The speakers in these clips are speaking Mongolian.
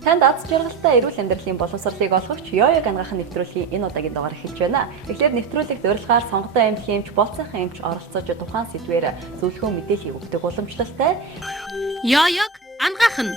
Танд аз жаргалтай эрүүл амьдралын боловсролыг олгогч Йоёг ангахын нэвтрүүлгийн энэ удаагийн дугаар эхэлж байна. Тэгэхээр нэвтрүүлэгт урилгаар сонготой эмнэлгийн эмч, болцоохон эмч оролцож тухайн сэдвээр зөвлөгөө мэдээлэл өгдөг уламжлалтай Йоёг ангахын.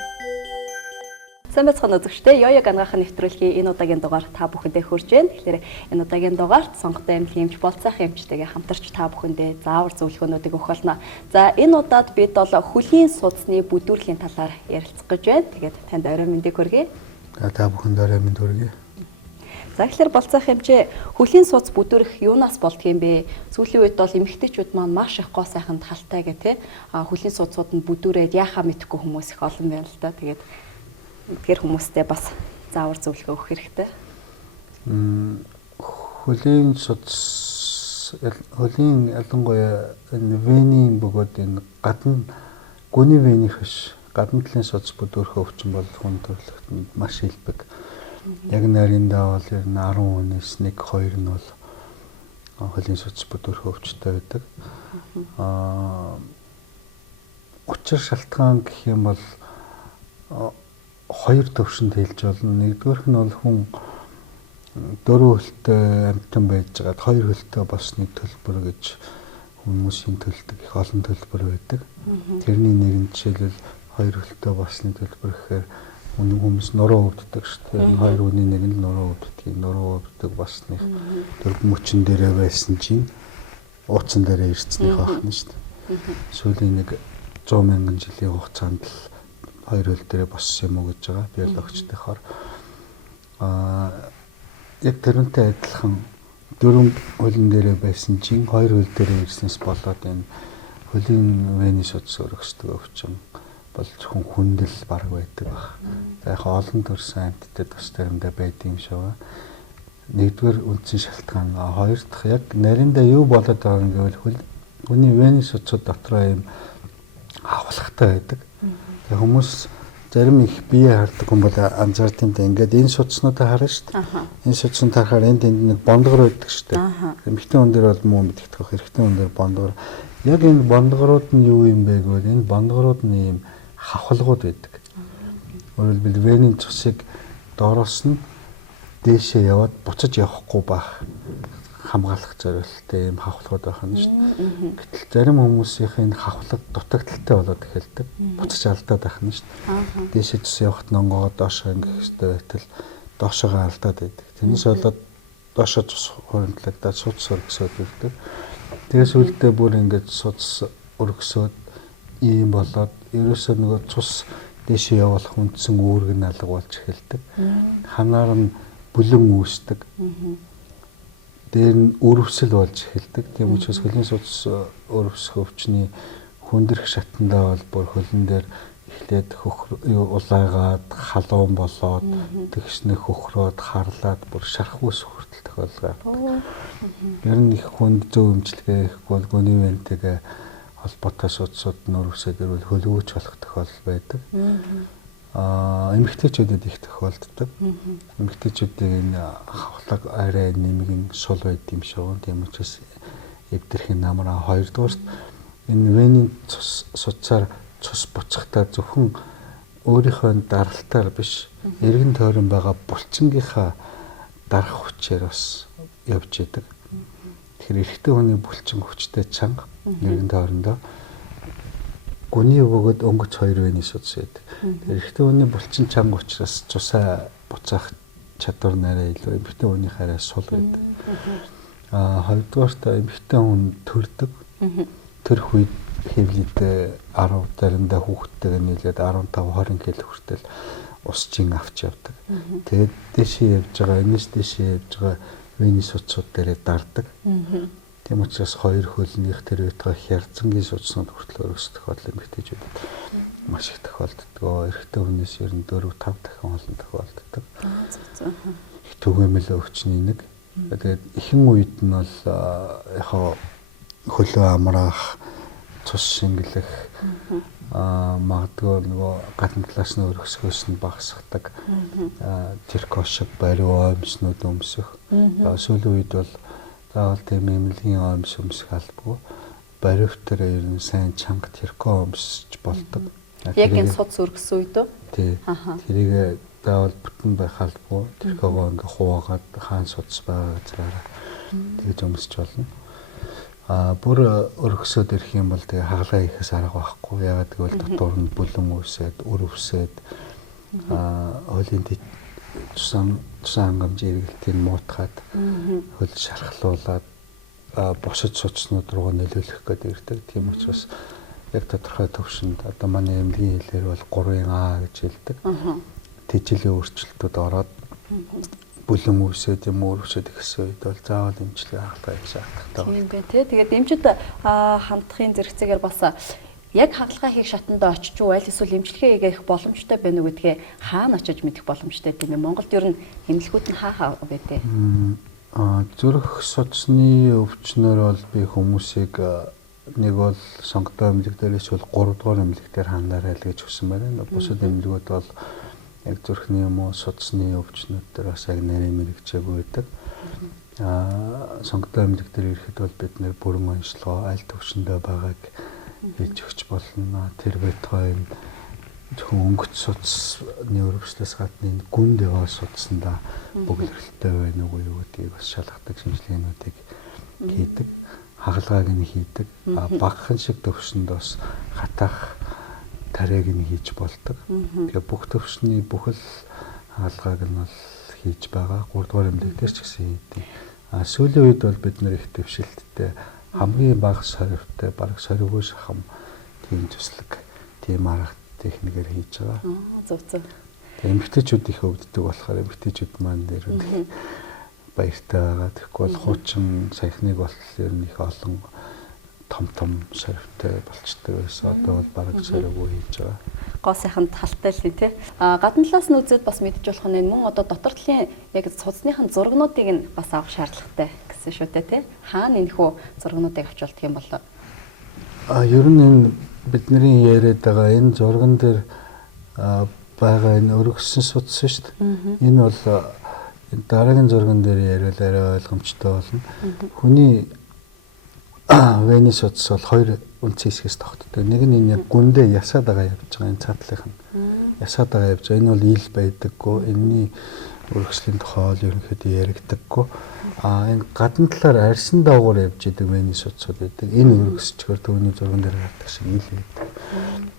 Сайн байцгаана үзэгчдээ, Йоёг ангахын нэвтрүүлгийн энэ удаагийн дугаар та бүхэндээ хүрж байна. Тэгэхээр энэ удаагийн дугаарт сонготой эмнэлгийн эмч, болцоохон эмчтэйгээ хамтарч та бүхэндээ заавар зөвлөгөөнүүдийг өгөх болно. За энэ удаад бид бол хөлийн судасны бүдүүрлийн талаар ярилцах гэж байна. Тэгээд танд орой мэндийг хүргэе. Та бүхэнд орой мэнд хүргэе. За тэгэхээр болцоохон эмчээ, хөлийн судас бүдүүрэх юунаас болдго юм бэ? Сүүлийн үед бол эмэгтэйчүүд маань маш их гоо сайхан талтай гэх хөлийн судасууд нь бүдүүрээд яхаа мэдхгүй хүмүүс их олон байна л да. Тэгээд тэр хүмүүстээ бас заавар зөвлөгөө өгөх хэрэгтэй. Хөлийн судас, хөлийн ялангуяа энэ венийн бөгөөд энэ гадна гүний вених биш гадна талын судас бүдүүрэх өвчин бол хүн төрөлхтөнд маш илбэг. Яг нариндаа бол ер нь 10 хүнээс 1-2 нь бол хөлийн судас бүдүүрэх өвчтэй байдаг. Учир шалтгаан гэх юм бол хоёр төвшөнд хэлж болно. Нэгдүгээрх нь бол хүн 4 хөлтэй амьтан байж байгаад 2 хөлтэй болсны төлбөр гэж хүмүүсийн төлдөг их олон төлбөр байдаг. Тэрний нэг нь жишээлбэл 2 хөлтэй болсны төлбөр гэхээр хүмүүс нуруу өвддөг шүү дээ. Хоёр хүний нэг нь нуруу өвддөг. Нуруу өвддөг болсных төрөв мөчн дээрээ байсан чинь ууцсан дээрээ ирцнийх байна шүү дээ. Сүүлийн нэг 100 мянган жилийн хугацаанд л хоёр хөл дээрээ боссон юм уу гэж байгаа биологчдынхоор. Яг тэрнтэй адилхан 4 хөлн дээрээ байсан чинь хоёр хөл дээрээ ирснээс болоод энэ хөлийн вений судас өргөсдөг өвчин бол зөвхөн хүндэл баг байдаг баг. За яг олон төрсэн амьтдад бас заримдаа байдаг юм шиг байна. Нэгдүгээр үндсэн шалтгаан, хоёр дахь яг нариндаа юу болоод байгаа юм гэвэл хүний вений судасууд дотроо юм хавхлагтай байдаг. Тэгээ хүмүүс зарим их бие хардаг хүн бол анзаард юм да. Ингээд энэ судаснуудаа харна шүү дээ. Энэ судасны тарахаар энд нэг бондгор байдаг шүү дээ. Эмэгтэй хүн дээр бол муу мэддэгдэх хэрэгтэй хүн дээр бондгор. Яг энэ бондгорууд нь юу юм бэ гэвэл энэ бондгорууд нь ийм хавхлагууд байдаг. Өөрөөр хэлбэл венийн цусыг доороос нь дээшээ яваад буцаж явахгүй байх хамгаалах зорилттой ийм хавхлагууд байх нь шүү дээ. Гэтэл зарим хүмүүсийнх энэ хавхлаг дутагдaltaй болоод эхэлдэг. Буцаж алдаад байх нь шүү дээ. Дээшээ цус явахт нонгоо доошоо ингэх хэрэгтэй байтал доошоогоо алдаад байдаг. Тэрнээс болоод доошоо цус хуримтлагдаад судас өргөсөд ирдэг. Тэгээс үлдээ бүр ингэж судас өргөсөд ийм болоод ерөөсөө нөгөө цус дээшээ явуулах үндсэн үүрэг нь алга болж эхэлдэг. Ханаар нь бүлэн үүсдэг. Дээр нь өрөвсөл болж эхэлдэг. Тийм учраас хөлийн судас өрөвсөх өвчний хүндрэх шатндаа бол бүр хөлн дээр эхлээд улайгаад халуун болоод тэгснэ хөхрөөд харлаад бүр шархуус хүртэл тохиолддог. Ер нь их хүнд зөв эмчилгээ хийхгүй бол гүний вентэйгээ холбоотой судасууд нь өрөвсөд ирвэл хөлөөч болох тохиолдол байдаг. Эмэгтэйчүүдэд их тохиолддог. Эмэгтэйчүүдийн хавхлаг арай нэмгэн сул байд юм шиг. Тийм учраас эвдэрхийн намраа хоёрдугаарт энэ венийн судсаар цус буцахтаа зөвхөн өөрийнхөө даралтаар биш эргэн тойрон байгаа булчингийнхаа дарах хүчээр бас явж идэг. Тэгэхээр эрэгтэй хүний булчин хүчтэй чанга эргэн тойрондоо гүний өгөөд өнгөц 2 вений судас байдаг. Эрэгтэй хүний булчин чанга учраас цусаа буцаах чадвар нэрээ илүү эмэгтэй хүнийх арай сул байдаг. Хоёрдугаарт эмэгтэй хүн төрдөг. Төрөх үед хэвлэлдээ 10 заримдаа хүүхдтэйгээ нийлээд 15-20 кг хүртэл усчин авч явдаг. Тэгээд дэшээ явж байгаа, энэс дэшээ явж байгаа вений судасууд дээрээ дардаг. Тийм учраас хоёр хөлнийх тэр үеийнхээ хязгангийн судаснууд хүртэл өргөсдөх бол эмэгтэйчүүдэд маш их тохиолддог. Эрэгтэй хүнээс ер нь 4-5 дахин олон тохиолддог. Их түгээмэл өвчний нэг. Тэгээд ихэнх үед нь бол яхаа хөлөө амраах, цус шингэлэх, магадгүй нөгөө гадна талаас нь өргөсгөөс нь багасгадаг, тэркошиг бариу оймснууд өмсөх. Сүүлийн үед бол заавал тийм эмнэлгийн оймс өмсөх албагүй. Бариутаар ер нь сайн чанга тэрко өмсөж болдог. Яг энэ судас өргөсөн үед үү? Тий. Тэрийг заавал бүтэн байх албагүй. Тэрхэгөө ингээ хуваагаад хаан судас байгаа газараа тэгж өмсч болно. Бүр өргөсөд ирэх юм бол тэгээ хагалгаа хийхээс арга байхгүй. Ягаад гэвэл дотор нь бүлэн үсээд, өрөвсөд хуулийн тусан хангамж эргэлтийг муутгаад хөл шархлуулаад босод судснууд руу нөлөөлөх гэдэг ирдэг. Тийм учраас яг тодорхой төвшөнд одоо манай эмнэлгийн хэлээр бол 3А гэж хэлдэг. Тэжээлийн өөрчлөлтүүд ороод бүлэн үсээд юм өрөвсөд ихсэн үед бол заавал эмчилгээ хагалгаа хийх шаардлагатай. Тийм байна тий. Тэгээд эмчид хандхын зэрэгцээгээр бас яг хагалгаа хийх шатанд очиж уу аль эсвэл эмчилгээ хийх боломжтой байна уу гэдгээ хаана очиж мэдэх боломжтой тийм ээ. Монголд ер нь эмнэлгүүд нь хаа байдэ? Зүрх судасны өвчнөр бол би хүмүүсийг нэг бол сонготой эмнэлэг дээр эсвэл 3 дугаар эмнэлэг дээр хандаарай л гэж хүсэн байна. Бусад эмнэлгүүд бол яг зүрхний юм уу судасны өвчнүүд дээр бас яг нэрийн мэрэгчээгүй байдаг. Сонготой эмнэлэг дээр ирэхэд бол бид нэр бүрэн онцлогоо аль төвшөндөө байгааг хийж өгч болно. Тэр байтугай зөвхөн өнгөц судасны өрөвслөөс гадна энэ гүнд яваа судасандаа бөглөрөлттэй байна уу юу гэдгийг бас шалгадаг шинжилгээнүүдийг хийдэг. Хагалгааг нь хийдэг. Багахан шиг төвшөнд бас хатаах тариаг нь хийж болдог. Тэгээ бүх төвшний бүхэл хагалгааг нь бол хийж байгаа. 3 дугаар эмнэлэг дээр ч гэсэн хийдэг. Сүүлийн үед бол бид нэр их төвшөлттэй хамгийн бага сорвтой бараг сорвгүй шахам тийм төслөг тийм арга техникээр хийж байгаа. Зөв. Эмэгтэйчүүд их өвддөг болохоор эмэгтэйчүүд маань дээр баяртай байгаа. Тэгэхгүй бол хуучин саяхныг бол ер нь их олон том сорвтой болчтой байсан. Одоо бол бараг сорвгүй хийж байгаа. Гоо сайхан талтай л тий. Гадна талаас нь үзээд бас мэдж болох нь мөн одоо дотор талын яг судасныхын зургнуудыг нь бас авах шаардлагатай гэсэн шүү дээ тий. Хаана энэхүү зургнуудыг авч болдго юм болоо? Ер нь энэ бидний яриад байгаа энэ зурган дээр байгаа энэ өргөссөн судас шүү дээ. Энэ бол дараагийн зурган дээр яриад арай ойлгомжтой болно. Хүний венис судас бол 2 үндсэн хэсгээс тогтдог. Нэг нь энэ яг гүндээ ясаад байгаа явж байгаа энэ цаатлынх нь. Ясаад байгаа явж байгаа. Энэ бол ил байдаггүй. Энэний өргөслийн тухай бол ерөнхийдөө яригдаггүй. Энэ гадна талаар арьсан доогуур явж идэг венис судасууд байдаг. Энэ өргөсчгөр төвний зурган дээр гардаг шиг ил байдаг.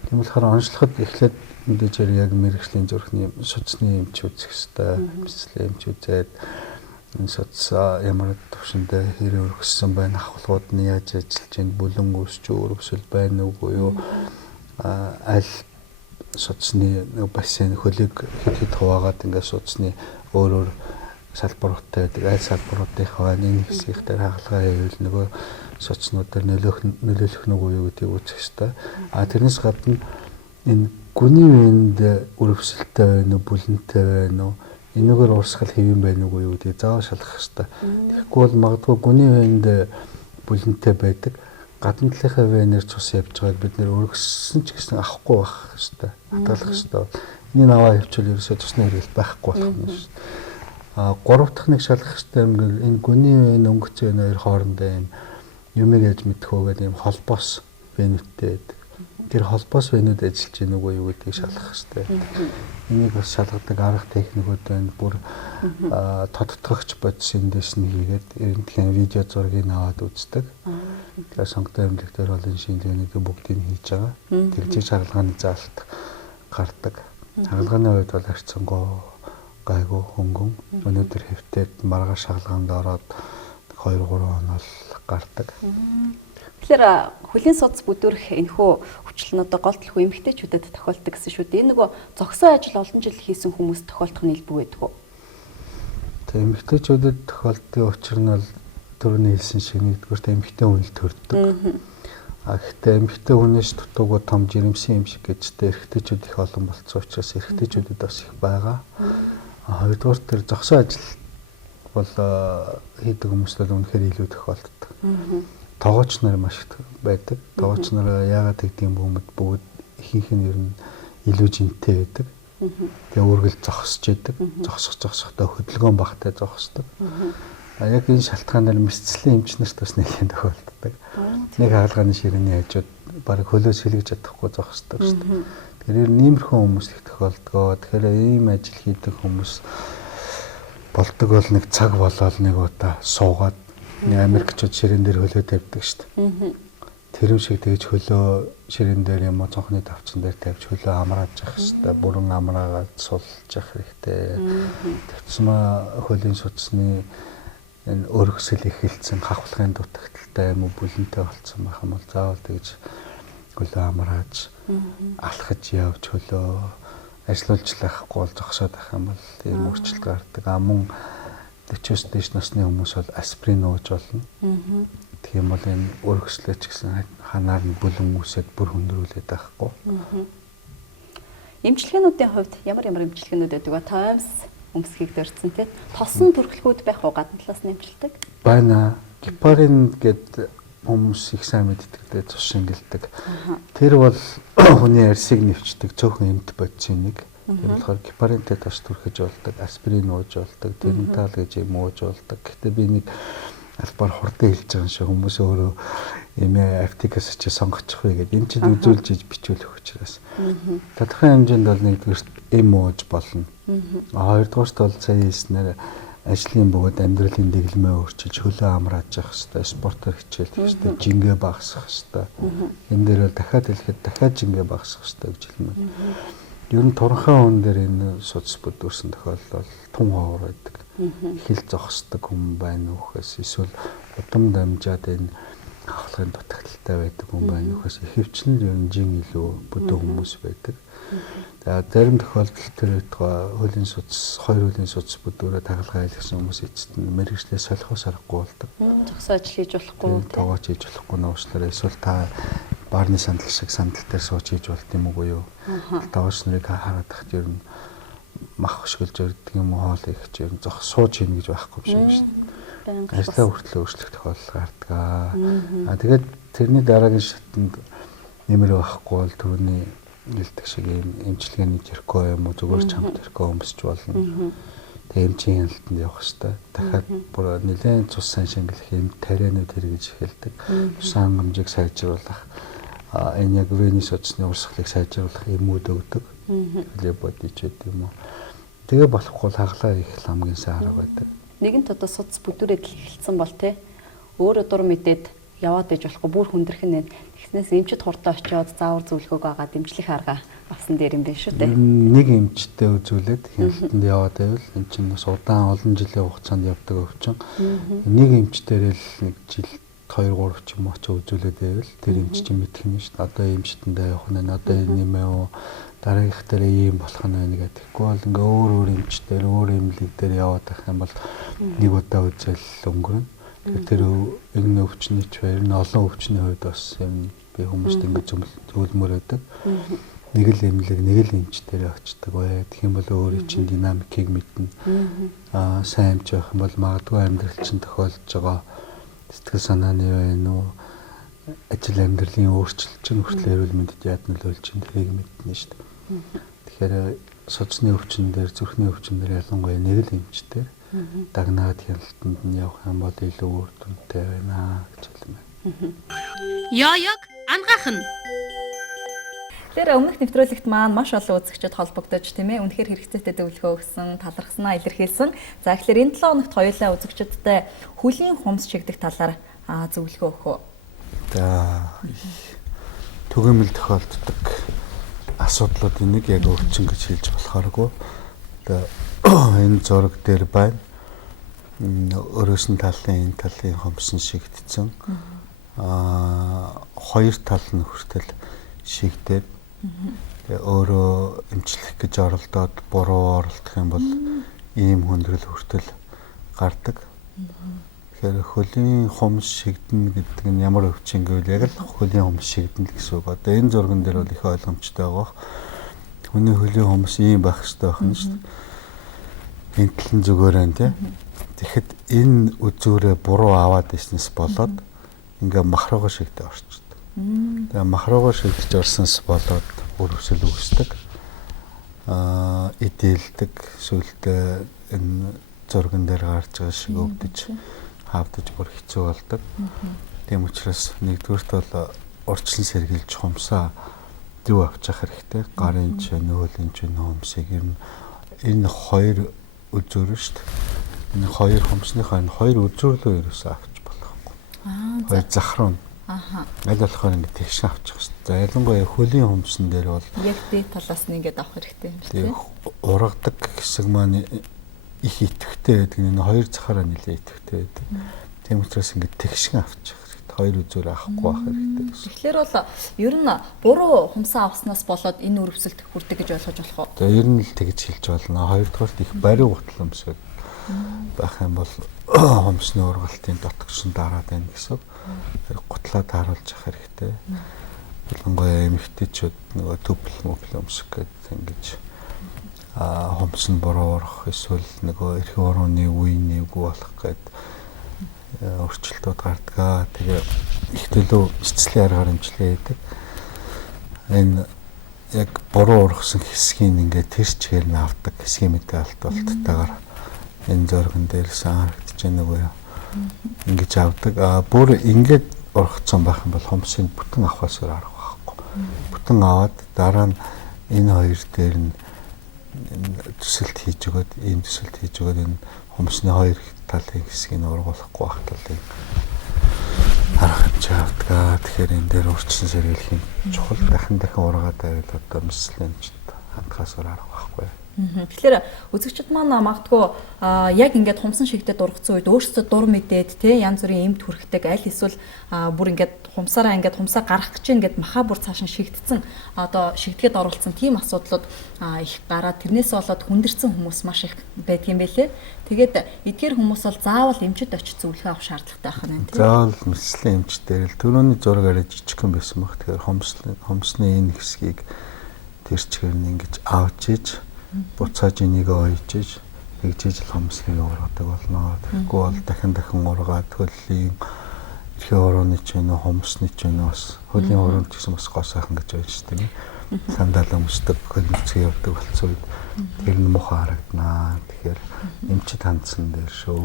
Тийм болохоор онцлоход эхлээд мэдээж яг мэрэгжлийн зүрхний судасны эмч үзэх ёстой. Бэлслийн эмч үзээд энэ судас ямар төвшөндөө хэрэг өргөссөн байна, хавхлагууд нь яаж ажиллаж байна, бүлэн үүсч өрөвсөл байна уу юу, аль судасны бассейн хөлийг хэд хуваагаад ингээд судасны өөр салбаруудтай байдаг, аль салбаруудынхаа нэг хэсгийнх дээр хагалгаа хийвэл нөгөө судаснууд дээр нөлөөлөх нүг үү гэдгийг үзэх ёстой. Тэрнээс гадна энэ гүний венд өрөвсөлтэй байна уу, бүлэнтэй байна уу, энэгээр урсгал хэвэн байна уу юу гэдгийг заавал шалгах ёстой. Тэгэхгүй бол магадгүй гүний венд бүлэнтэй байдаг. Гадна талынхаа венээр цус явж байгааг бид нэр өргөссөн ч гэсэн авахгүй байх ёстой. Хатгалах ёстой. Энийг аваа явуучвал ерөөсөө цусны хэрэгэл байхгүй болох юм шүү дээ. 3 дахь нэг шалгах ёстой юм гээд энэ гүний вен өнгөц вен хоёр хоорондоо юм юмэг яаж мэдэх вэ гэдэг юм холбоос венүүдтэй байдаг. Тэр холбоос венүүд ажиллаж гэнэ үгүй юу гэдгийг шалгах хэрэгтэй. Энийг бас шалгадаг арга техникүүд байна. Бүр тодтогч бодис эндээс нь хийгээд эрентхэн видео зургийг аваад үздэг. Тэгэхээр сонготой эмнэлэг дээр бол энэ шинжилгээнийг бүгдийг нь хийж байгаа. Тэгжиж хагалгааны заалт гардаг. Хагалгааны үед бол харьцангуй гайгүй хөнгөн. Өнөөдөр хэвтээд маргааш хагалгаанд ороод 2-3 хоног гардаг. Тэгэхээр хөлийн судас бүдүүрэх энэхүү өвчлөл нь одоо гол төлөв эмэгтэйчүүдэд тохиолддог гэсэн шүү дээ. Энэ нөгөө зогсоо ажил олон жил хийсэн хүмүүс тохиолдох нь илбүү байдаг уу? Тэг эмэгтэйчүүдэд тохиолддог учир нь бол түрүүний хэлсэн шиг нэгдүгээр эмэгтэй хүн л төрдөг. Гэхдээ эмэгтэй хүнээс дутуугүй том жирэмсэн юм шиг гэжтэй эрэгтэйчүүд их олон болцсон учраас эрэгтэйчүүдэд бас их байгаа. Хоёрдугаар тэр зогсоо ажил бол хийдэг хүмүүстээ үнэхээр илүү тохиолддог. Тоогооч нар маш их байдаг. Тоогооч нар яагаад гэдгийг бүгд ихэнх нь ер нь илүү жинтэй байдаг. Тэгээ үргэлж зогсож идэг. Зогсохдоо хөдөлгөөн багтай зогсдог. Яг энэ шалтгаанаар мэсцлийн эмч нарт бас нэлээд тохиолддог. Нэг хаалгааны ширээний хажууд баг хөлөөс хилэж чадахгүй зогсдог шүү дээ. Тэгэхээр иймэрхүү хүмүүс их тохиолдгоо. Тэгэхээр ийм ажил хийдэг хүмүүс болдог бол нэг цаг болоод нэг удаа суугаад Америкчууд ширээн дээр хөлөө тавьдаг шүү дээ. Тэр юм шиг тэгж хөлөө ширээн дээр юм уу цонхны тавцан дээр тавьж хөлөө амрааж явах хэрэгтэй. Бүрэн амраагаад сулж явах хэрэгтэй. Тэгсмээ хөлийн судасны энэ өргөсөл эхэлсэн хавхлагын дутагдaltaй юм уу бүлэнтэй болцсон байх юм бол заавал тэгж хөлөө амрааж алхаж явж хөлөө ажиллуулжлахгүй бол зогсоод байх юм бол тийм өөрчлөлт гардаг. Мөн 40-с дээш насны хүмүүс бол аспирин ууж болно. Тийм бол энэ өргөслөөч гэсэн ханаар нь бүлэн үсэд бүр хөндрүүлээд байхгүй. Эмчилгээнүүдийн хувьд ямар эмчилгээнүүд байдаг вэ? Томс өмсгийг дөрцөн тий. Тосон төрхлгүүд байх уу гадна талаас нь эмчилдэг? Байна. Гепарин гэдэг хүмүүс их сайн мэддэг цус шингэлдэг. Тэр бол хүний арьсыг нэвчдэг цөөхөн эмт бодисын нэг. Тийм болохоор гепаринтэй тос түрхэж болдог, аспирин ууж болдог, терентал гэж юм ууж болдог. Гэхдээ би нэг албаар хурдан хэлж байгаа шиг хүмүүс өөрөө эмээ аптекаас чи сонгочихвээ гэдэг энэ чинь үзүүлж иж бичүүлэх учраас. Тодорхой хэмжээнд бол нэгдүгээр эм ууж болно. Хоёрдугаарт бол сая хэлснээр ажлын бөгөөд амьдралын дэглэмээ өөрчилж хөлөө амрааж явах хэрэгтэй, спортоор хичээлэх хэрэгтэй, жингээ багасгах хэрэгтэй. Энэ дээр бол дахиад хэлэхэд дахиад жингээ багасгах хэрэгтэй гэж хэлмээр. Ер нь туранхай хүн дээр энэ судас бүдүүрсэн тохиолдол тун ховор байдаг. Хил зогсдог хүн байна үхээс эсвэл удам дамжаад энэ хавхлагын дутагдaltaй байдаг хүн байна үхээс ихэвчлэн ер нь жин илүү бүдүүн хүмүүс байдаг. За зарим тохиолдолд тэр хөлийн судас, хоёр хөлийн судас бүдүүрээ тагалгаа айлгсан хүмүүс эцэст нь мэрэгчлээ солихоос аргагүй болдог. Зогсоо ажил хийж болохгүй, тоогооч хийж болохгүй нууцлаараа эсвэл та баарны сандал шиг сандал дээр сууж хийж болт юм уу юу? Тоогооч нарыг хараад тахт ер нь мах хөшгөлж өрдөг юм уу хоол их ч ер нь зог сууж ийн гэж байхгүй юм шиг шүү дээ. Ажлаа хүртэл өөрчлөх тохиолдол гардаг. Тэгээд тэрний дараагийн шатнд нэмэр байхгүй бол түрүүний нэлдэг шиг юм эмчилгээний тэрко юм уу зүгээр чамд тэрко өмсч болно. Тэгээ эмчийн хяналтанд явах хэрэгтэй. Дахиад бүр нэлээд цус сан шингэлэх юм тарианууд хэрэгж эхэлдэг. Цусан хангамжийг сайжруулах энэ яг венис судасны урсгалыг сайжруулах эмүүд өгдөг. Хөлөө бодич гэдэг юм уу. Тэгээ болохгүй хаглаа их хамгийн сайн арга байдаг. Нэгэнт одоо судас бүдүүрээд эхэлсэн бол те өөрөө дур мэдээд яваад иж болохгүй бүр хүндрэх нь. Тэгснээс эмчид хурдан очиод заавар зөвлөгөөг агаад дэмжлэх арга авсан дээр юм байна шүү дээ. Нэг эмчтэй үзүүлээд хяналтанд яваад байвал энэ чинь бас удаан олон жилийн хугацаанд явдаг өвчин. Нэг эмчтэр л нэг жил 2-3 ч юм уу ч үзүүлээд байвал тэр эмч чинь мэдэх нь шүү дээ. Одоо эмчтэндээ явах нь одоо энэ юм ээ дараагийнх дээр ийм болох нь байна гэдэггүй бол ингээ өөр эмчтэр өөр эмнэлэг дээр яваад байх юм бол нэг удаа үзэл өнгөрнө. Тэр энэ өвчний ч баяр нь олон өвчний хувьд бас юм би хүмүүст ингэ зөвлөмөр байдаг. Нэг л эмнэлэг нэг л эмч дээр очдог бай. Тэгэх юм бол өөрийн чинь динамикийг мэднэ. Сайн эмч байх юм бол магадгүй амьдрал чинь тохиолдож байгаа сэтгэл санааны байна уу? Ажил амьдралын өөрчлөлт чинь хүртэл эрүүл мэндэд яад нөлөөлж чинь тэрийг мэднэ шүү дээ. Тэгэхээр судасны өвчин дээр зүрхний өвчин дээр ялангуяа нэг л эмч дээр дагнаад хяналтанд нь явах юм бол илүү үр дүнтэй байна гэж хэлмээр. Яяг ангахын. Тэр өмнөх нэвтрүүлэгт маань маш олон үзэгчид холбогдож тийм ээ үнэхээр хэрэгцээтэй зөвлөгөө өгсөн, талархснаа илэрхийлсэн. За тэгэхээр энэ 7 хоногт хоёулаа үзэгчидтэй хөлийн хумс чигдэх талаар зөвлөгөө өгөө. За түгээмэл тохиолддог асуудлуудын нэг яг өвчин гэж хэлж болохооргүй. Энэ зураг дээр байна. Өрөөсөн талын энэ талын хумс нь шигдсэн. Хоёр тал нь хүртэл шигдээд өөрөө эмчлэх гэж оролдоод буруу оролдох юм бол ийм хүндрэл хүртэл гардаг. Тэгэхээр хөлийн хумс шигдэнэ гэдэг нь ямар өвчин гэвэл яг л хөлийн хумс шигдэнэ гэсэн үг. Одоо энэ зурган дээр бол их ойлгомжтой байгаа. Хүний хөлийн хумс ийм байх хэрэгтэй байх нь шүү дээ. Энэ талын зүгээр байна тий. Тэгэхэд энэ үзүүрээ буруу аваад ирснээс болоод ингээ махруугаа шигдээ орчдөг. Тэгээ махруугаа шигдэж орсноос болоод өрөвсөл үүсдэг. Эдэлдэг сүлдээ энэ зурган дээр гарч байгаа шиг өвдөж хавдаж бүр хэцүү болдог. Тийм учраас нэгдүгürt бол урьдчилан сэргийлж хумсаа зөв авчих хэрэгтэй. Гарын ч нөөлийн ч хомсыг ер нь энэ хоёр үзүүр шүү дээ. Энэ хоёр хомсныхаа энэ хоёр үзүүрлөө ерөөсөө авч болохгүй. Хоёр захруу. Аль болохоор ингэ тэгш авчих хэрэгтэй. За ялангуяа хөлийн хомсон дээр бол яг дээд талаас нь ингээд авах хэрэгтэй юм шиг тийм. Ургадаг хэсэг маань их идэвхтэй байдаг. Энэ хоёр захаараа нэлээд идэвхтэй байдаг. Тийм учраас ингэ тэгшин авчих хэрэгтэй. Хоёр үзүүр авахгүй байх хэрэгтэй гэсэн. Тэгэхээр бол ер нь буруу хумсаа авснаас болоод энэ өрөвсөлт хүрдэг гэж ойлгож болох уу? За ер нь л тэгж хэлж болно. Хоёрдугаарт их бариу гутал өмсөд байх юм бол хомсны ургалтын дотгош нь дараад байна гэсэн. Гутлаа тааруулж явах хэрэгтэй. Ялангуяа эмэгтэйчүүд нөгөө төвл мөглөө өмсөх гэдэг ингэж хомс нь буруу урах эсвэл нөгөө эрхийн урууны үе нэвгүй болох гэдэг өөрчлөлтүүд гардаг. Тэгээ их төлөв цэцлийн аргаар хэмжлээ хийдэг. Энэ яг буруу ургасан хэсгийг ингээд тэр чигээр нь авдаг хэсгийн мэдээ алдуулттайгаар энэ зоргон дээрээс харагдаж байна уу юу? Ингэж авдаг. Бүр ингээд ургацсан байх юм бол хомсыг бүтэн авахаас өөр арга байхгүй. Бүтэн аваад дараа нь энэ хоёр дээр нь төсөлт хийж өгöd, ийм төсөлт хийж өгöd энэ хомсны хоёр талын хэсгийг ургуулахгүй байх талын арга хэмжээ авдаг. Тэгэхээр энэ дээр урьдчилан сэргийлэх юм чухал дахин ургаад байвал одоо мэслэнчд хандхаас өөр арга байхгүй. Тэгэхээр үзэгчд маань магадгүй яг ингээд хумсан шигдэд ургацсан үед өөрсдөө дур мэдээд те янз бүрийн эмд хүрхдэг аль эсвэл бүр ингээд хумсаараа ингээд хумсаа гарах гэж ингээд махаа бүр цааш нь шигдсэн одоо шигдэхэд оруулсан тийм асуудлууд их гараад тэрнээс болоод хүндэрсэн хүмүүс маш их байдаг юм байлээ. Тэгээд эдгээр хүмүүс бол заавал эмчэд очиж зөвлөгөө авах шаардлагатай байх нь тийм. Заавал мэслийн эмч дээр л түрүүний зураг арай жижигхэн байсан баг. Тэгэхээр хомсны энэ хэсгийг тэр чигээр нь ингэж авч иж буцааж энийг ойжиж тэгжиж л хомсныг ургадаг болно. Тэгэхгүй бол дахин ургаад хөлийн эрхийн урууны ч вэ хомсны ч вэ бас хөлийн уруунд ч гэсэн бас гоо сайхан гэж байна шүү дээ. Сандал өмсдөг хөлмцгий явдаг болсон үед тэр нь муухай харагданаа. Тэгэхээр эмчид хандсан дээр шүү.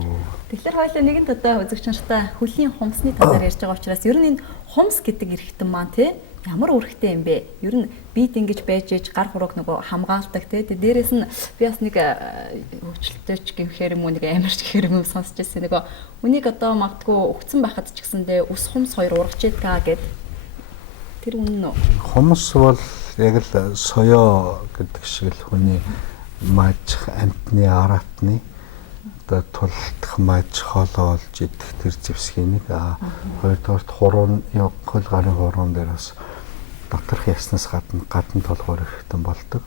Тэгэхээр хоёулаа нэгэнт одоо үзэгч нартай хөлийн хомсны талаар ярьж байгаа учраас ер нь энэ хомс гэдэг эрхтэн маань тий ямар үүрэгтэй юм бэ? Ер нь бид ингэж байж ээж гар хурууг нөгөө хамгаалдаг тий. Дээрээс нь би бас нэг хөвчлөлтөч гэхээр юм уу нэг амарч гэхээр юм сонсч ирсэн нөгөө үнийг одоо магадгүй өгцөн байхад ч гэсэндээ ус хумс хоёр ургаж ядгаа гэд тэр үнэн үү? Хумс бол яг л соёо гэдэг шиг л хүний мажих амтны аратны одоо тулдах маж хоолоо олж идэх тэр зэвсгийн нэг хоёрдугаарт хуруун хөл гарын хуруун дээр бас доторх яснаас гадна толгоор ирэхтэн болдог.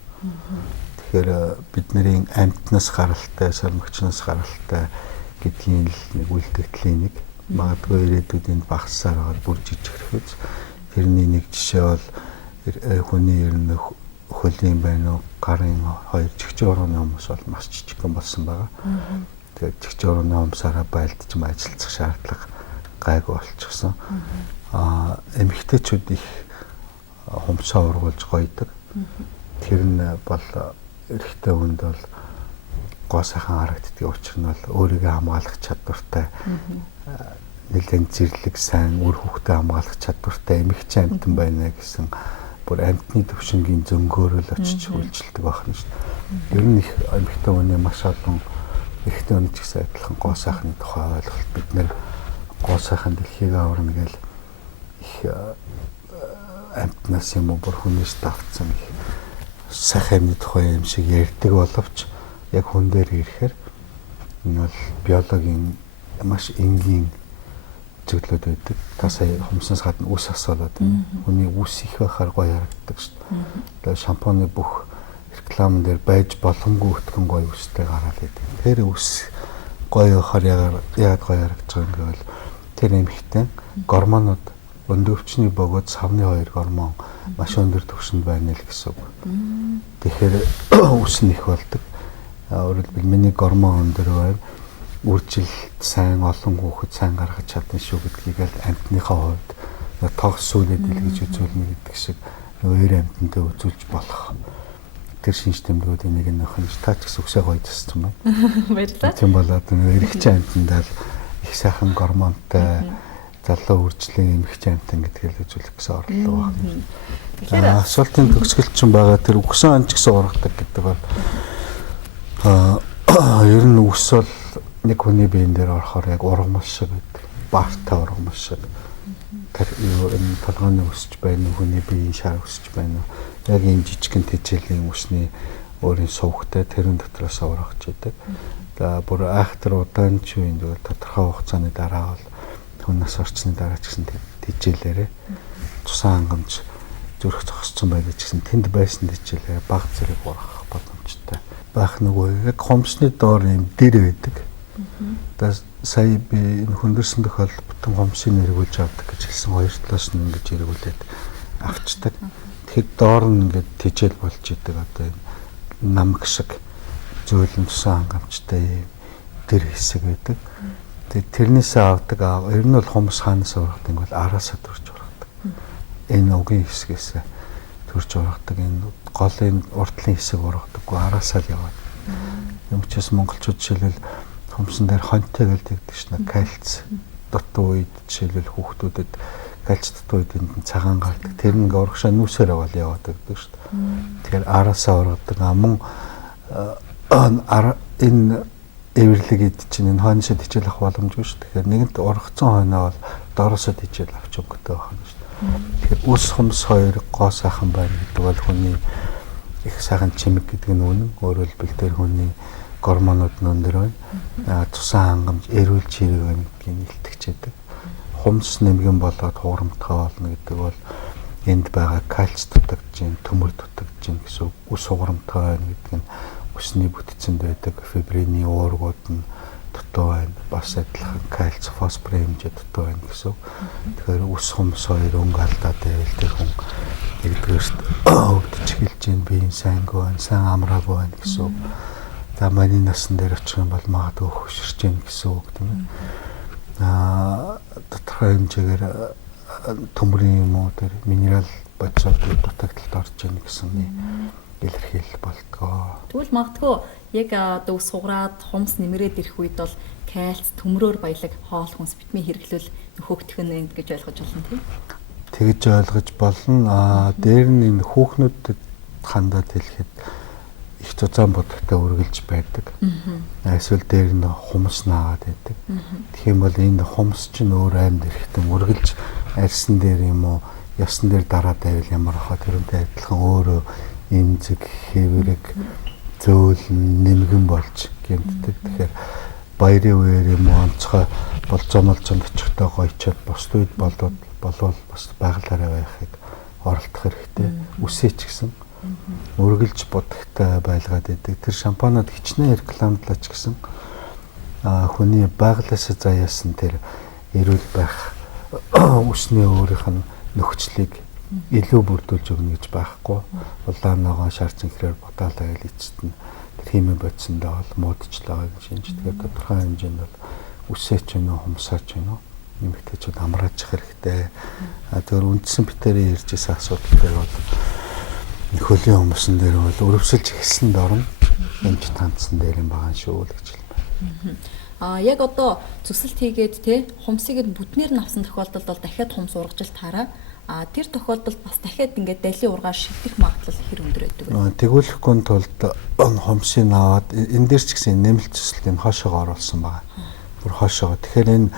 Тэгэхээр бидний амтнаас гаралтай, солимогчноос гаралтай гэдгийн л нэг үлдэгдлийн нэг магадгүй ирээдүйд энэ багассаар байгаа бүр жижиг хэрэг. Тэрний нэг жишээ бол хүний ер нь хөлийн байна уу, гарын хоёр чигчээ урууны хүмүүс бол маш жижигхэн болсон байгаа. Тэгээд чигчээ урууны хүмүүсаараа байлдаж ажиллах шаардлага гайгүй болчихсон. Эмэгтэйчүүд их хумсаа ургуулж гойдог. Тэр нь бол эрэгтэй хүнд бол гоо сайхан харагддаг учир нь бол өөрийгөө хамгаалах чадвартай нэлээд зэрлэг сайн үр хөвгтөө хамгаалах чадвартай эмэгтэй амьтан байна гэсэн бүр амьтны төвшингийн зөнгөөрөл очиж үйлчлдэг байх нь шүү дээ. Ер нь их эмэгтэй хүний маш олон эрэгтэй хүний ч гэсэн адилхан гоо сайхны тухай ойлголт бид нэр гоо сайхан дэлхийг аварна гэл их амьтнаас юм уу бүр хүнээс давтсан их сайхан амьтны тухай юм шиг ярьдаг боловч яг хүн дээр ирэхээр энэ бол биологийн маш энгийн зөвлөд байдаг. Та сая хумснаас гадна үс асуулаад хүний үс их байхаар гоё харагддаг шүү дээ. Тэгээ шампуны бүх рекламн дээр байж боломгүй өтгөн гоё үстэй гараад байдаг. Тэр үс гоё байхаар яагаад гоё харагдаж байгаа юм гэвэл тэр эмхтэн гормонууд өндөрчний бөгөөд савны хоёр гормон маш өндөр түвшинд байна л гэсэн үг. Тэгэхээр үс нь их болдог. Өөрөөр хэлбэл миний гормон өндөр байв үржилт сайн олон хүүхэд сайн гаргаж чадна шүү гэдгийг л амьтныхаа хувьд тоос сүлээд илгээж үзүүлнэ гэдэг шиг өөр амьтантай үзүүлж болох. Тэр шинж тэмдгүүд энийг нөхөн та ч гэсэн үсээ гоё тассан байна. Баярлалаа. Тийм болоод эрэгч амьтандаа их сайхан гормонтой залуу үржлийн эмэгтэй амтан гэдгийг үзүүлэх гэсэн орлого байна. Тэгэхээр Асуултын төгсгөл чинь байгаа тэр үхсэн ан ч гэсэн ургадаг гэдэг бол ер нь үс бол нэг хүний биен дээр орохоор яг ургамал шиг байдаг. Баартай ургамал шиг. Тэр энэ толгойн өсч байна уу, хүний биеийн шар өсч байна уу? Яг энэ жижигэн тэжээлийн үсний өөрийн сувгтай тэрэн дотроос ургаж идэг. За бүр айхтар удаан ч үеийн тодорхой хугацааны дараа бол хүн нас орчны дараа ч гэсэн тэжээлээрээ цусан хангамж зүрх зогссон байдаг ч гэсэн тэнд байсан тэжээлээ баг зэрэг ургах боломжтой байх нөгөө яг хомсны доор юм дэр байдаг. Одоо сая би энэ хүндэрсэн тохиол бүтэн хомсыг эргүүлж авдаг гэж хэлсэн, хоёр талаас нь ингэж эргүүлээд авчдаг. Тэгэхэд доор нь ингээд тэжээл болж идэг одоо энэ намг шиг зөөлөн тусан хангамжтай юм дэр хэсэг байдаг. Тэгээд тэрнээсээ авдаг ер нь бол хомс хаанаас ургадаг бол араасаа төрж ургадаг. Энэ угийн хэсгээс төрж ургадаг. Энэ голын урдлын хэсэг ургадаггүй араасаа л яваад. Юм чис монголчууд жишээлбэл хомсон дээр хонтой гэлдэг шнэ кальц дутуу үед жишээлбэл хүүхдүүдэд кальц дутуу үед энэ цагаан гардаг. Тэр нэг урагшаа нүүсээр аваад яваад байдаг шүү дээ. Тэгэхээр араасаа ургадаг. Мөн энэ эвэрлэг ид чинь энэ хойноосоо тижэл авах боломжгүй шүү. Тэгэхээр нэгэнт ургацсан хойноо бол доороосоо тижэл авч өнгөтэй байх нь шүү. Тэгэхээр ус хомс хоёр гоо сайхан байна гэдэг бол хүний их сайхан чимэг гэдэг нь үнэн. Өөрөөр хэлбэл тэр хүний гормонууд нь өндөр байна. Цусан хангамж эрүүл чирэг байна гэдгийг илтгэжээдэг. Хомс нэмгэн болоод хуурамтгай болно гэдэг бол энд байгаа кальц дутагдж, төмөр дутагдж гэсэн ус хуурамтгай байна гэдэг нь усны бүтцэнд байдаг фибрины уургууд нь дутуу байна. Бас адилхан кальц, фосфор хэмжээ дутуу байна гэсэн. Тэгэхээр ус хомс хоёр өнгө алдаад байвал тэр хүн нэгдүгээрт өвдөж эхэлж байна, биеийн сайнгүй байна, сайн амраагүй байна гэсэн. За маний насан дээр очих юм бол магадгүй хөшөрч байна гэсэн үг тийм ээ. Тодорхой хэмжээгээр төмрийн юм уу тэр минерал бодисод дутагдaltaд орж байна гэсэн илэрхийлэл болтгоо. Тэгвэл магадгүй яг одоо ус хугараад хумс нэмрээд ирэх үед бол кальц төмрөөр баялаг хоол хүнс витамин хэрэглүүл нөхөөгдөх нь гэж ойлгож болно тийм. Тэгж ойлгож болно. Дээр нь энэ хүүхнүүдэд хандаад хэлэхэд их зузаан бодогтой үргэлж байдаг. Эсвэл дээр нь хумс наагаад байдаг. Тэгэх юм бол энэ хумс чинь өөр аймд эрэхтэн үргэлж арьсан дээр юм уу, ясан дээр дараад байвал ямар хаа тэрнтэй адилхан өөрөө эмзэг, хэврэг, зөөл нэмгэн болж гэмтдэг. Тэгэхээр баярын үеэр юм уу онцгой болцоомолцонд очихдоо гоёчод бос үед болвол бас байгалаараа байхыг оролдох хэрэгтэй. Үсээ ч гэсэн үргэлж бодогтой байлгаад идэг. Тэр шампанууд хичнээн рекламдлаач гэсэн хүний байгалаасаа заяасан тэр эрүүл байх үсний өөрийнх нь нөхцөлийг илүү бүрдүүлж өгнө гэж байхгүй. Улаан ногоон шаарц инхрээр бодоолаа гэж эцэст нь тэр химийн бодисондоо бол муудчлаа гэж шинж. Тэгэхээр тодорхой хэмжээнд бол үсээч өнөө хумсаач өнөө нэмэгтэйчүүд амрааж хэрэгтэй. Тэр үндсэн битэрийн иржсэн асуудал дээр бол хөлийн хумсан дээр бол өрөвсөлж эхэлсэнд орно. Эмч тандсан дээр юм байгаа шүү л гэж хэлмээр. Яг одоо зүсэлт хийгээд те хумсыг бүтнээр нь авсан тохиолдолд бол дахиад хумс ургажил таараа. Тэр тохиолдолд бас дахиад ингээд далийн ургаар шигдэх магадлал хэр өндөр байдаг вэ? Тэгүүлэхгүй тулд хумсыг аваад энэ дээр ч гэсэн нэмэлт зүсэлтийг хоошоо оруулсан байгаа. Бүр хоошоо. Тэгэхээр энэ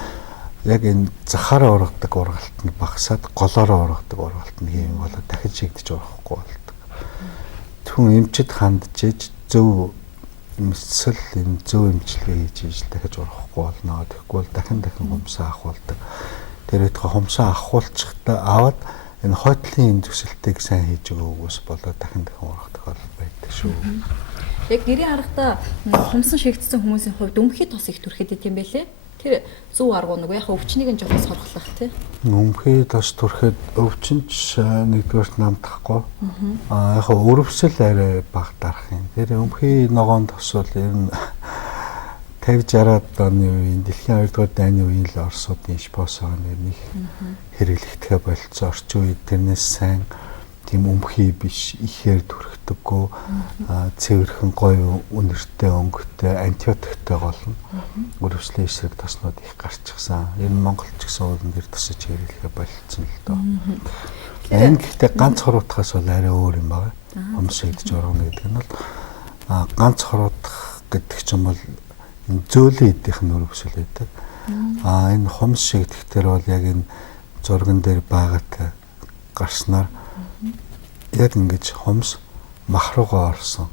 яг энэ захаараа ургадаг ургалт нь багасаад голоороо ургадаг ургалт нь хийм болоод дахиж шигдэж ургахгүй болдог. Түн эмчэд хандж зөв эмсэл энэ зөв эмчилгээ хийж дахиж ургахгүй болно. Тэгэхгүй бол дахин хумсаа ахуулдаг. Тэр ихтэй хумсаа ахуулчихдаа аваад энэ хойтлын зүсэлтийг сайн хийж өгөөс болоод дахин ургах тохиолдол байдаг шүү. Яг гэрийн аргата хумсан шигдсэн хүмүүсийн хувьд өмхий тос их түрхэд идэм байлээ. Тэр зөв аргуу нэг яг өвчнийг нь жоохон сорхлох тий. Өмхий тос түрхэд өвчнч нэгдүгээрт намдахгүй. Яг өрөвсөл арай баг дарах юм. Тэр өмхий ногоон тос бол ер нь 50-60-аад оны үеийн дэлхийн 2 дугаар дайны үеийн л Оросуудын шпосоо нэг хэрэглэгдэхэ болцсон орчин үед тэрнээс сайн тийм өмхий биш, ихээр төрхдөггүй, цэвэрхэн гоё үнэртэй, өнгөтэй, антибиотиктэй голно. Өрөвслийн эсрэг тоснууд их гарчихсан. Ер нь Монгол ч гэсэн уулан дээр тусаж хэрэглэхэ болцсон л доо. Энэ гэхдээ ганц хороотхоос бол арай өөр юм байна. Хомс шигдэж орно гэдэг нь бол ганц хороотх гэдэг чинь бол зөөлөн идэх нь өрөвсөл байдаг. Энэ хомс шигдэхтэр бол яг энэ зурган дээр байгаатай гарснаар яг ингэж хомс мах руугаа орсон.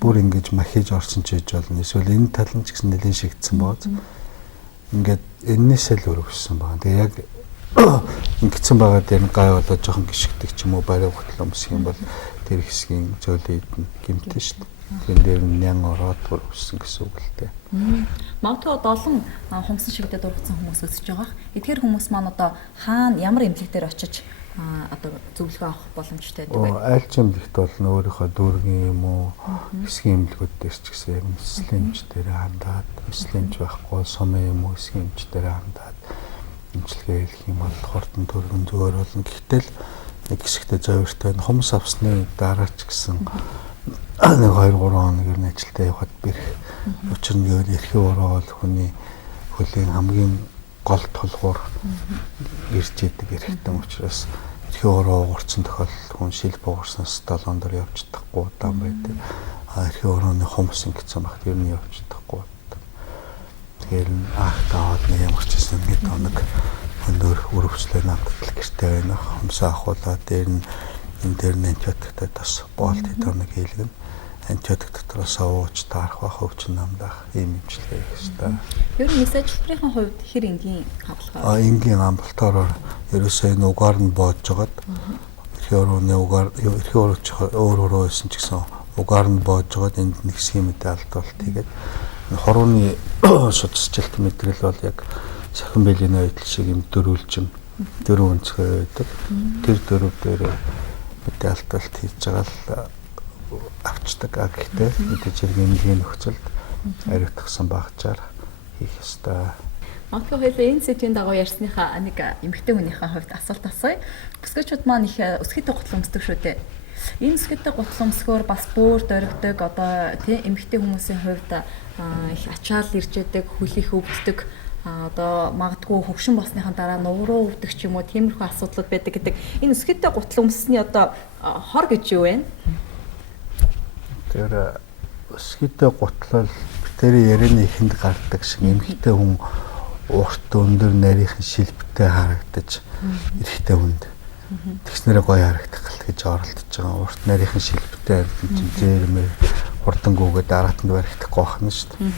Бүр ингэж махиж орсон ч гэж болно. Эсвэл энэ тал нь ч гэсэн нэлээд шигдсэн бооз. Ингээд энээсээ л өрөвсөн байна. Тэгээ яг ингэсэн байгаа дээр гай болоод жоохон гიშгдэг ч юм уу барай готл өмсөх юм бол тэр хэсгийн зөөлөн идэн гимтэн шүү дээ. Тэр дээр нян ороод өрөвсөн гэсэн үг л дээ. Магадгүй одоо олон хумсан шигдэд ургацсан хүмүүс өсөж байгаа. Эдгээр хүмүүс маань одоо хаана ямар эмнэлэг дээр очиж одоо зөвлөгөө авах боломжтой гэдэг вэ? Аль ч эмнэлэгт бол өөрийнхөө дүүргийн юм уу хэсгийн эмнэлгүүд дээр ч гэсэн яг мэслэмж дээр хандаад, мэслэмж байхгүй сумын юм уу хэсгийн эмч дээр хандаад эмчилгээ хийх юм бол хурдан төргөн зүгээр болно. Гэхдээ л нэг хэсэгтээ зовиртой хумс авсны дараа ч гэсэн нэг 2-3 хоног ер нь ажилдаа явахад бэрх. Учир нь эрхээ ороо бол хүний хөлийн хамгийн гол тулгуур ирж идэг эрхтэн учраас эрхээ ороо уурсан тохиолдолд хүн шил буурснаас 7 дор явж чадахгүй удаан байдаг. Эрхээ орооны хумс ингэсэн багт ер нь явж чадахгүй. Тэгэхээр таавал нэг ямар ч гэсэн нэг хоног өндөр өрөвчлөө намтал гэртээ байна. Хумсаа ахуулаад дээр нь энэ дээр нь антибиотиктэй тас боолт хэтэрнэг хийлгэн. Антибиотик дотроос ууж таарах ба хөвчин намдах ийм эмчилгээ хийх ёстой. Ер нь мессежлэрийн хувьд хэр энгийн хавлага? Энгийн амбулатороор ерөөсөө энэ угаар нь боож жагаад эрхээ орооны угаар эрхээ орооч өөр байсан ч гэсэн угаар нь боож жагаад энд нэг схемэтэй алдуулт хийгээд хорууны судасжилт мэдрэл бол яг сахин бэлгийн байдал шиг юм дөрвөлжин дөрөв өнцгөр байдаг. Тэр дөрөв дээр мэдээ алдуулт хийж байгаа л авчдаг. Гэхдээ мэдээж эмнэлгийн нөхцөлд ариутгсан багчаар хийх ёстой. Магадгүй хоёул энэ сэдвийн дагуу ярьсныхаа нэг эмэгтэй хүнийхээ хувьд асуулт асууя. Бүсгүйчүүд маань их өсгийтэй гутал өмсдөг шүү дээ. Энэ өсгийтэй гутал өмсгөөр бас бөөр дөрөгдөг одоо тийм эмэгтэй хүмүүсийн хувьд их ачаал ирж идэг, хөлийг өвддөг. Одоо магадгүй хөвшин болсныхаа дараа нууруу өвдөх ч юм уу тиймэрхүү асуудлууд байдаг гэдэг. Энэ өсгийтэй гутал өмссөний одоо хор гэж юу вэ? Тэр өсгийтэй гутлал тэр ярианы ихэнд гардаг шиг эмхтэй хүн урт өндөр нарийнхан шилбэтэй харагдаж эрэхтэй хүнд тэгснэрээ гоё харагдах гал гэж оролдож байгаа. Урт нарийнхан шилбэтэй амьд зээрмээр хурдангүйгээд аратанд баригдахгүй байна шүү дээ.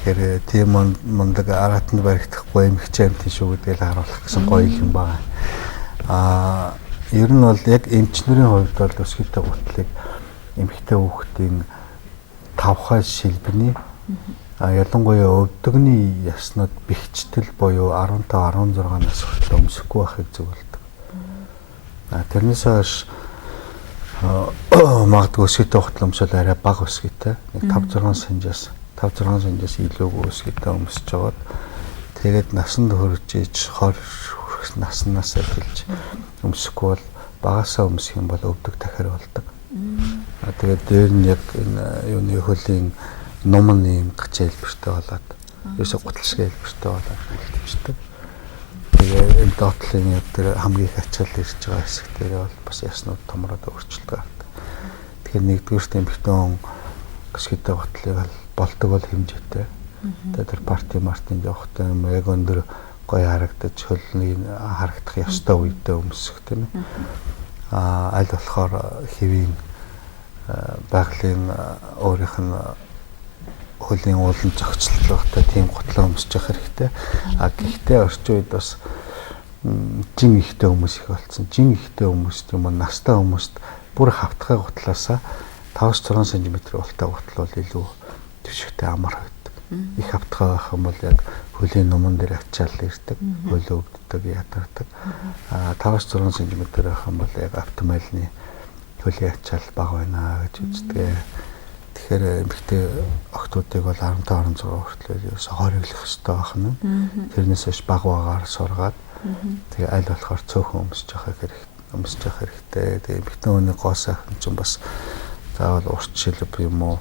Тэгэхээр тийм мундаг аратанд баригдахгүй эмхтэй амьд шүү гэдгийг харуулах гэсэн гоё юм байна. Ер нь бол яг эмчнэрийн хувьд бол өсгийтэй гутлыг эмхтэй хүүхдийн 5 шилбэний ялангуяа өвдөгний яснууд бэхжтэл буюу 15-16 нас хүртэл өмсөхгүй байхыг зөвлөдөг. Тэрнээс хойш магадгүй өсгийтэй гутал өмсөл арай бага өсгийтэй. Нэг 5-6 сантиас илүүгүй өсгийтэй өмсөж жагаад тэгээд насанд хүрж иж 20 наснаас эхэлж өмсөхгүй бол багасаа өмсөх юм бол өвдөг дахиад болдог. Тэгээд дээр нь яг энэ юуны хөлийн номны юм гачаалбартай болоод ерөөсө гутал шиг айлбартай болоод үлдчихдэг. Тэгээд энэ доотлын яг тэр хамгийн их ачаал ирж байгаа хэсэг дээр бол бас яснууд томроод өөрчлөлт гардаг. Тэгэхээр нэгдүгээрт эмхтэн хүн өсгийтэй гутлыг болдог бол хэмжээтэй. Тэгээд тэр парти мартин явахтай юм яг өндөр гоё харагдаж хөлний харагдах ёстой үедээ өмсөх тийм ээ. Аль болохоор хэвийн байгалийн өөрийнх нь хөлийн уулын зохицолтой тийм гутлаа өмсөж явах хэрэгтэй. Гэхдээ орчин үед бас жин ихтэй хүмүүс их болсон. Жин ихтэй хүмүүс юм настай хүмүүст бүр хавтгай гутлаасаа 5-6 см ултай гутал бол илүү төвшөгтэй амар байдаг. Их хавтгай байх юм бол яг хөлийн нуман дээр ачаал ирдэг, хөл өвддөг, ядардаг. 5-6 см байх юм бол яг оптимальны хөлийн ачаал бага байна гэж үздэг. Тэгэхээр эмэгтэй охтуудыг бол 15-16 хүртэл ерөөсө хориглох хэрэгтэй байна. Тэрнээс хойш бага багаар сургаад тэгээ аль болохоор цөөхөн өмсөж явах хэрэгтэй. өмсөж явах хэрэгтэй. Тэгээ эмэгтэй хүний гоо сайхан ч бас заавал урт шилб юм уу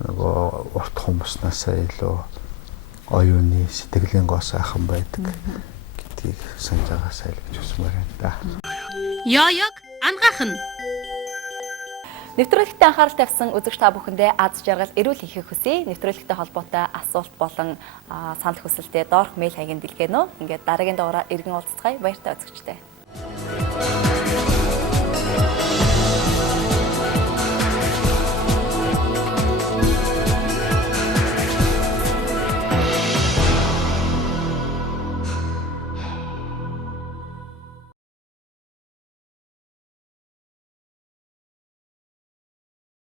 нөгөө урт хүмүүснаасаа илүү оюуны сэтгэлийн гоо сайхан байдаг гэдгийг санаж байгаасай л гэж хүсмээр байна да. Яаяг ангаах нь. Нэвтрүүлэгтээ анхаарал тавьсан үзэгч та бүхэндээ аз жаргал эрүүл хийхийг хүсье. Нэвтрүүлэгтэй холбоотой асуулт болон санал хүсэлтээ доорх мэйл хаягийн дэлгэнэ үү. Ингээд дараагийн дугаараар иргэн уулзцгаая. Баяртай үзэгчтэй.